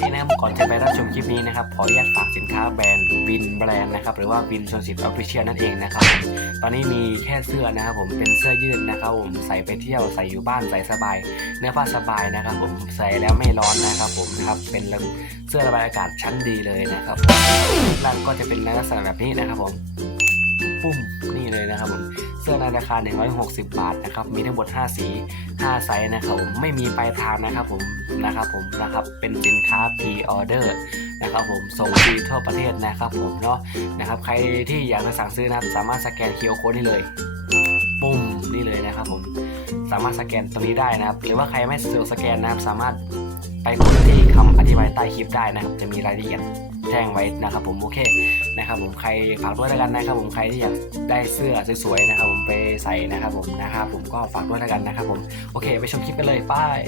นี่นะครับก่อนจะไปรับชมคลิปนี้นะครับขออนุญาตฝากสินค้าแบรนด์วินแบรนด์นะครับหรือว่าวินชนสิทธิ์ออฟฟิเชียลนั่นเองนะครับตอนนี้มีแค่เสื้อนะครับผมเป็นเสื้อยืดนะครับผมใส่ไปเที่ยวใส่อยู่บ้านใส่สบาย เนื้อผ้าสบายนะครับผมใส่แล้วไม่ร้อนนะครับผมครับเป็นเสื้อระบายอากาศชั้นดีเลยนะครับร่างก็จะเป็นลักษณะแบบนี้นะครับผมปุ้มนี่เลยนะครับผม สื้อในราคา 160 บาทนะครับ มีทั้งหมด 5 สี 5 ไซส์นะครับผมไม่มีปลายทางนะครับผมนะครับผมนะครับเป็นสินค้า pre order นะครับผมส่งฟรีทั่วประเทศนะครับผมเนาะนะครับใครที่อยากจะสั่งซื้อนะครับสามารถสแกน QR code นี่เลยปุ่มนี่เลยนะครับผมสามารถสแกนตรงนี้ได้นะครับ หรือว่าใครไม่สะดวกสแกนนะครับสามารถไปกดที่คำอธิบายใต้คลิปได้นะครับ จะมีรายละเอียด แจ้งไว้นะครับผมโอเคนะครับผมใครฝากด้วยแล้วกันนะครับผมใครที่อยากได้เสื้อสวยๆนะครับผมไปใส่นะครับผมนะครับผมก็ฝากด้วยแล้วกันนะครับผมโอเค ไปชมคลิปกันเลยไป้าย